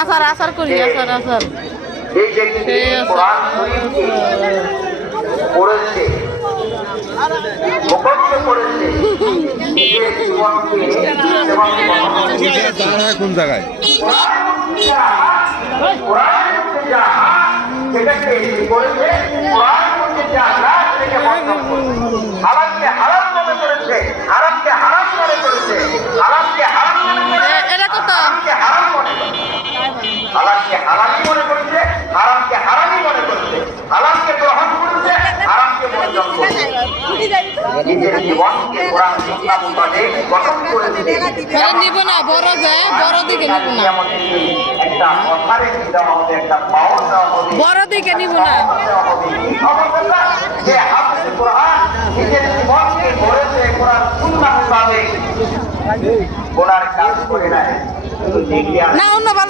আসার আসার করি আসার আসার এই ব্যক্তি কোরআন শরীফকে পড়েছে, মুখস্থ করেছে, নিজের জীবনকে কোন জায়গায় কোরআনের মধ্যে যা সেটাকে করেছে, কোরআনের মধ্যে যা সেটাকে হালালকে হারাম মনে করেছে, হারামকে হারাম মনে করেছে, হারামকে হারাম মনে করে হারামকে হারাম মনে করেছে, হালালকে হালালই মনে করেছে, হারামকে হারামই মনে করেছে, হালালকে গ্রহণ করেছে, হারামকে বর্জন করেছে। নিজের জীবনকে কোরআন সুন্নাহ মোতাবেক গঠন করেছে। নিব না বড় যায় বড় দিকে নিব না, একটা কথারে দেওয়া হবে, একটা পাওয়ার দেওয়া হবে, বড় দিকে নিব না। যে হাফেজ কোরআন নিজের জীবনকে গড়েছে কোরআন সুন্নাহ মোতাবেক, গোনার কাজ করে নাই, শুধু দেখে না অন্য ভালো